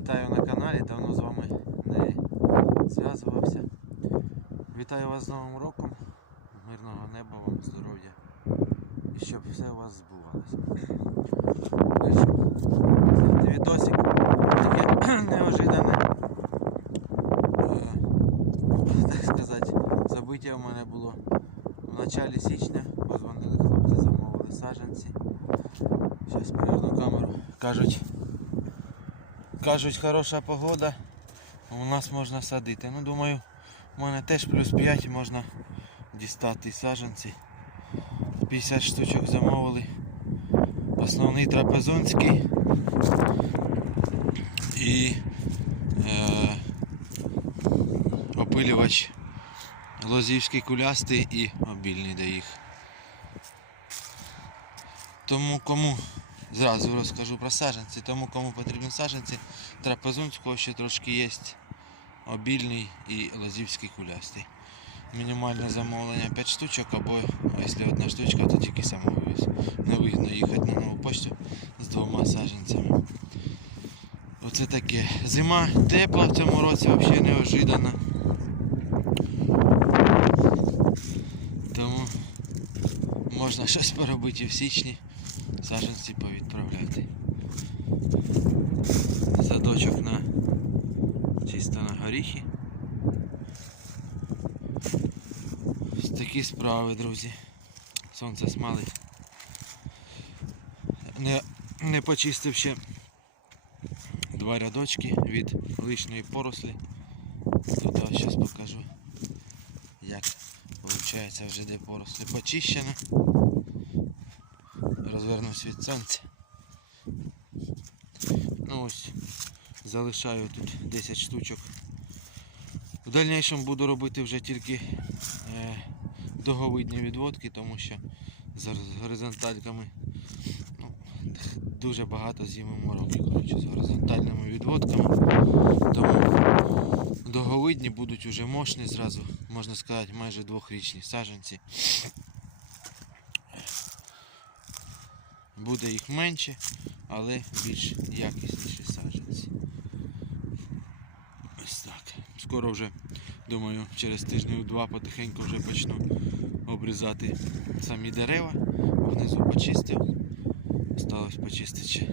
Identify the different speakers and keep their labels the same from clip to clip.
Speaker 1: Вітаю на каналі, давно з вами не зв'язувався. Вітаю вас з Новим роком, мирного неба вам, здоров'я і щоб все у вас збувалося. Вийшов зняти відосик, таке неожидане. Е, Так сказати, забиття в мене було в началі січня. Позвонили хлопці, замовили саджанці. Зараз переверну камеру. Кажуть, кажуть, хороша погода. У нас можна садити. Ну, думаю, в мене теж плюс 5 можна дістати саджанці. 50 штучок замовили. Основний трапезунський і е, опилювач лозівський кулястий і обільний до їх. Тому кому зразу розкажу про саджанці, тому кому потрібні саджанці, трапезунського ще трошки є, обільний і лазівський кулястий. Мінімальне замовлення 5 штучок, або якщо одна штучка, то тільки самовивіз. Не вигідно їхати на нову почту з двома саджанцями. Оце таке. Зима тепла в цьому році, взагалі неожиданно. Тому можна щось поробити в січні саджанці повідправляти. Садочок на чисто на горіхи. Ось такі справи, друзі. Сонце смалить. Не, не почистив ще два рядочки від лишньої порослі. Туди зараз покажу, як виходить вже де порослі почищено. Розвернусь від сонця. Ну ось, залишаю тут 10 штучок. В дальнішому буду робити вже тільки е, договидні відводки, тому що з горизонтальками ну, дуже багато зими мороки коротше, з горизонтальними відводками. Тому договидні будуть уже мощні зразу, можна сказати, майже двохрічні саджанці. Буде їх менше, але більш якісніші саджанці. Ось так. Скоро вже, думаю, через тижнів два потихеньку вже почну обрізати самі дерева. Внизу почистив. Осталось почистити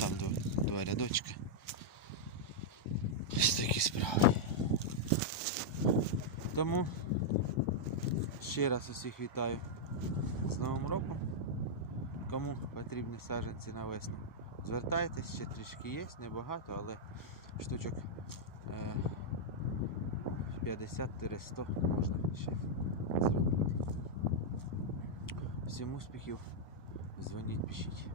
Speaker 1: там два, два рядочка. Ось такі справи. Тому ще раз усіх вітаю з Новим роком. Кому потрібні саженці на весну, звертайтесь, ще трішки є, небагато, але штучок е, 50-100 можна ще зробити. Всім успіхів, дзвоніть, пишіть.